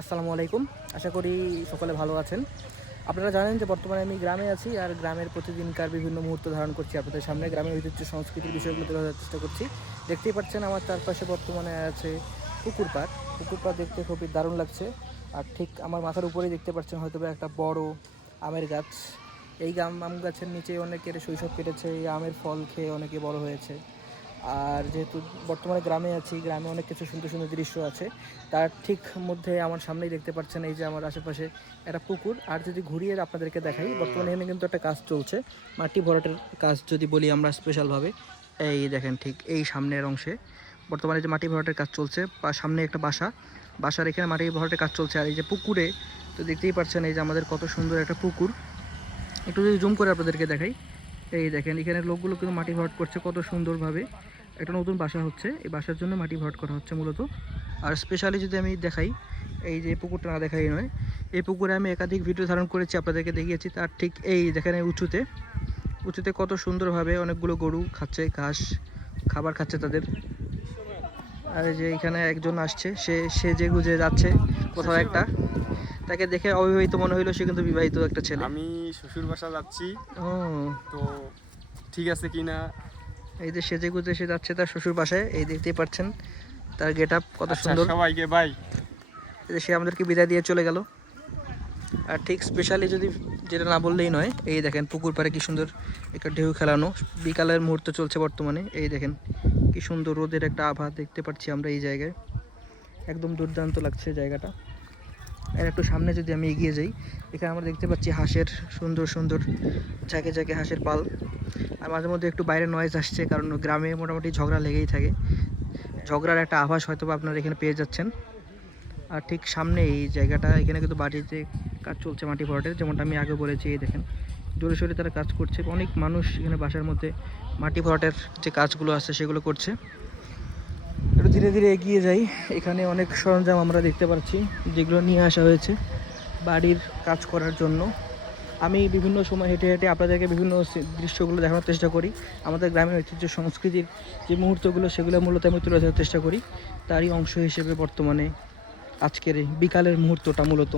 আসসালামু আলাইকুম। আশা করি সকলে ভালো আছেন। আপনারা জানেন যে বর্তমানে আমি গ্রামে আছি, আর গ্রামের প্রতিদিনকার বিভিন্ন মুহূর্ত ধারণ করছি আপনাদের সামনে। গ্রামের ঐতিহ্য সংস্কৃতির বিষয়গুলো তুলে ধরার চেষ্টা করছি। দেখতেই পাচ্ছেন আমার চারপাশে বর্তমানে আছে পুকুর পাড়। পুকুর পাড় দেখতে খুবই দারুণ লাগছে। আর ঠিক আমার মাথার উপরেই দেখতে পাচ্ছেন হয়তো একটা বড় আমের গাছ। এই আম গাছের নিচে অনেকের শৈশব কেটেছে, এই আমের ফল খেয়ে অনেকে বড় হয়েছে। আর যেহেতু বর্তমানে গ্রামে আছি, গ্রামে অনেক কিছু সুন্দর সুন্দর দৃশ্য আছে। তার ঠিক মধ্যে আমার সামনেই দেখতে পাচ্ছেন এই যে আমার আশেপাশে একটা পুকুর। আর যদি ঘুরিয়ে আপনাদেরকে দেখাই, বর্তমানে এখানে কিন্তু একটা কাজ চলছে, মাটি ভরাটের কাজ যদি বলি আমরা স্পেশালভাবে। এই দেখেন ঠিক এই সামনের অংশে বর্তমানে যে মাটি ভরাটের কাজ চলছে, সামনে একটা বাসার এখানে মাটি ভরাটের কাজ চলছে। আর এই যে পুকুরে তো দেখতেই পাচ্ছেন এই যে আমাদের কত সুন্দর একটা পুকুর। একটু যদি জুম করে আপনাদেরকে দেখাই, এই দেখেন এখানে লোকগুলো কিন্তু মাটি ভরাট করছে কত সুন্দরভাবে। একটা নতুন বাসা হচ্ছে, এই বাসার জন্য মাটি ভরাট করা হচ্ছে মূলত। আর স্পেশালি যদি আমি দেখাই, এই যে পুকুরটা না দেখাই নয়, এই পুকুরে আমি একাধিক ভিডিও ধারণ করেছি, আপনাদেরকে দেখিয়েছি। তার ঠিক এই যেখানে উঁচুতে কত সুন্দরভাবে অনেকগুলো গরু খাচ্ছে ঘাস, খাবার খাচ্ছে তাদের। আর এই যে এখানে একজন আসছে, সে যে গুজে যাচ্ছে কোথাও একটা, তাকে দেখে অবিবাহিত মনে হইলো, সে কিন্তু বিবাহিত একটা ছেলে। আমি শ্বশুর বাসা যাচ্ছি। ও, তো ঠিক আছে কিনা। এই যে সেজে গুজে সে যাচ্ছে তার শ্বশুর বাসায়, এই দেখতেই পাচ্ছেন তার গেট আপ কত সুন্দর। সবাইকে বাই। এই যে সে আমাদেরকে বিদায় দিয়ে চলে গেল। আর ঠিক স্পেশালি যদি যেটা না বললেই নয়, এই দেখেন পুকুর পাড়ে কি সুন্দর একটা ঢেউ খেলানো, বিকালের মুহূর্ত চলছে বর্তমানে। এই দেখেন কি সুন্দর রোদের একটা আভা দেখতে পাচ্ছি আমরা এই জায়গায়, একদম দুর্দান্ত লাগছে জায়গাটা। আর একটু সামনে যদি আমি এগিয়ে যাই, এখানে আমরা দেখতে পাচ্ছি হাঁসের সুন্দর সুন্দর ঝাঁকে ঝাঁকে হাঁসের পাল। আর মাঝে মধ্যে একটু বাইরে নয়েজ আসছে, কারণ গ্রামে মোটামুটি ঝগড়া লেগেই থাকে। ঝগড়ার একটা আভাস হয়তো আপনারা এখানে পেয়ে যাচ্ছেন। আর ঠিক সামনে এই জায়গাটা, এখানে কিন্তু বাড়িতে কাজ চলছে মাটি ভরাটের, যেমনটা আমি আগে বলেছি। এই দেখেন জোরে সোরে তারা কাজ করছে, অনেক মানুষ এখানে বাসার মধ্যে মাটি ভরাটের যে কাজগুলো আছে সেগুলো করছে। একটু ধীরে ধীরে এগিয়ে যাই, এখানে অনেক সরঞ্জাম আমরা দেখতে পাচ্ছি যেগুলো নিয়ে আসা হয়েছে বাড়ির কাজ করার জন্য। আমি বিভিন্ন সময় হেঁটে হেঁটে আপনাদেরকে বিভিন্ন দৃশ্যগুলো দেখানোর চেষ্টা করি। আমাদের গ্রামের ঐতিহ্য সংস্কৃতির যে মুহূর্তগুলো, সেগুলো মূলত আমি তুলে ধরার চেষ্টা করি। তারই অংশ হিসেবে বর্তমানে আজকের এই বিকালের মুহূর্তটা মূলত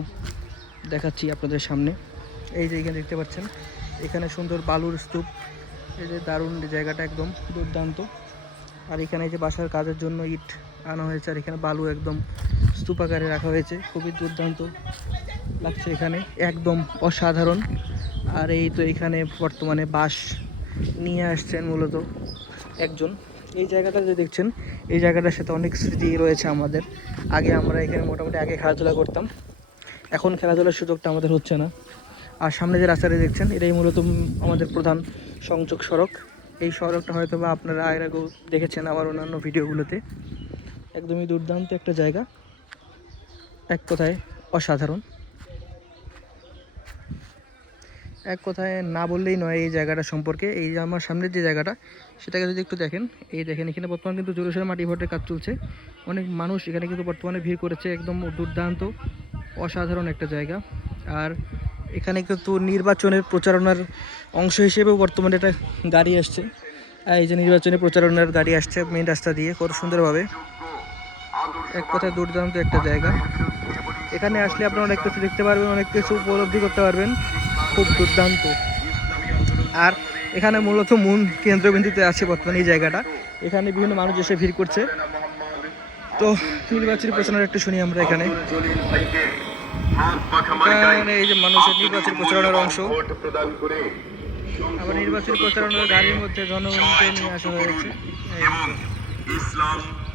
দেখাচ্ছি আপনাদের সামনে। এই যে এখানে দেখতে পাচ্ছেন, এখানে সুন্দর বালুর স্তূপ, এই যে দারুণ জায়গাটা একদম দুর্দান্ত। আর এখানে যে বাসার কাজের জন্য ইট আনা হয়েছে, আর এখানে বালু একদম স্তূপ আকারে রাখা হয়েছে, খুবই দুর্দান্ত লাগছে এখানে, একদম অসাধারণ। আর এই তো এখানে বর্তমানে বাঁশ নিয়ে আসছেন মূলত একজন। এই জায়গাটা যে দেখছেন, এই জায়গাটার সাথে অনেক স্মৃতি রয়েছে আমাদের। আগে আমরা এখানে মোটামুটি খেলাধুলা করতাম, এখন খেলাধুলার সুযোগটা আমাদের হচ্ছে না। আর সামনে যে রাস্তাটা দেখছেন, এটাই মূলত আমাদের প্রধান সংযোগ সড়ক। এই সড়কটা হয়তো বা আপনারা এর আগেও দেখেছেন আমার অন্যান্য ভিডিওগুলোতে। একদমই দুর্দান্ত একটা জায়গা, এক কথায় অসাধারণ, এক কথায় না বললেই নয় এই জায়গাটা সম্পর্কে। এই যে আমার সামনের যে জায়গাটা, সেটাকে যদি একটু দেখেন, এই দেখেন এখানে বর্তমানে কিন্তু জোরসোরে মাটি ভরাটের কাজ চলছে। অনেক মানুষ এখানে কিন্তু বর্তমানে ভিড় করেছে, একদম দুর্দান্ত অসাধারণ একটা জায়গা। আর এখানে কিন্তু নির্বাচনের প্রচারণার অংশ হিসেবেও বর্তমানে একটা গাড়ি আসছে। এই যে নির্বাচনী প্রচারণার গাড়ি আসছে মেন রাস্তা দিয়ে কত সুন্দরভাবে, এক কথায় দুর্দান্ত একটা জায়গা। এখানে আসলে আপনারা অনেক কিছু দেখতে পারবেন, অনেক কিছু উপলব্ধি করতে পারবেন, খুব দুর্দান্ত। আর এখানে মূলত মূল কেন্দ্রবিন্দুতে আছে বর্তমানে এই জায়গাটা, এখানে বিভিন্ন মানুষ এসে ভিড় করছে। তো নির্বাচনী প্রচারণা একটু শুনি আমরা এখানে। এই যে মানুষের নির্বাচনী প্রচারণার অংশ, আবার নির্বাচনী প্রচারণার গাড়ির মধ্যে জনগণকে নিয়ে আসা হয়েছে।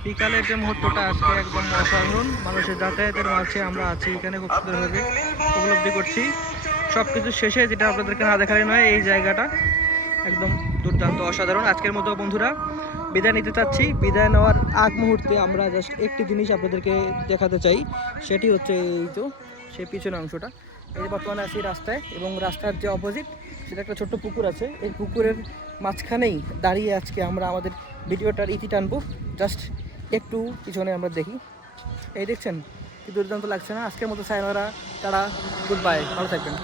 বিকালের যে মুহূর্তটা আজকে একদম অসাধারণ, মানুষের যাতায়াতের মাঝে আমরা আছি এখানে, খুব সুন্দরভাবে উপলব্ধি করছি। সব কিছু শেষে যেটা আপনাদেরকে না দেখালে নয়, এই জায়গাটা একদম দুর্দান্ত অসাধারণ। আজকের মতো বন্ধুরা বিদায় নিতে চাচ্ছি। বিদায় নেওয়ার আগ মুহূর্তে আমরা জাস্ট একটি জিনিস আপনাদেরকে দেখাতে চাই, সেটি হচ্ছে এই তো সেই পিছনের অংশটা। এই যে বর্তমানে আছি রাস্তায়, এবং রাস্তার যে অপোজিট সেটা একটা ছোট্ট পুকুর আছে। এই পুকুরের মাঝখানেই দাঁড়িয়ে আজকে আমরা আমাদের ভিডিওটার ইতি টানবো। জাস্ট একটু পিছনে আমরা দেখি, এই দেখছেন কি দুর্দান্ত লাগছে না? আজকের মতো সায়নরা, তারা গুড বাই, ভালো থাকবেন।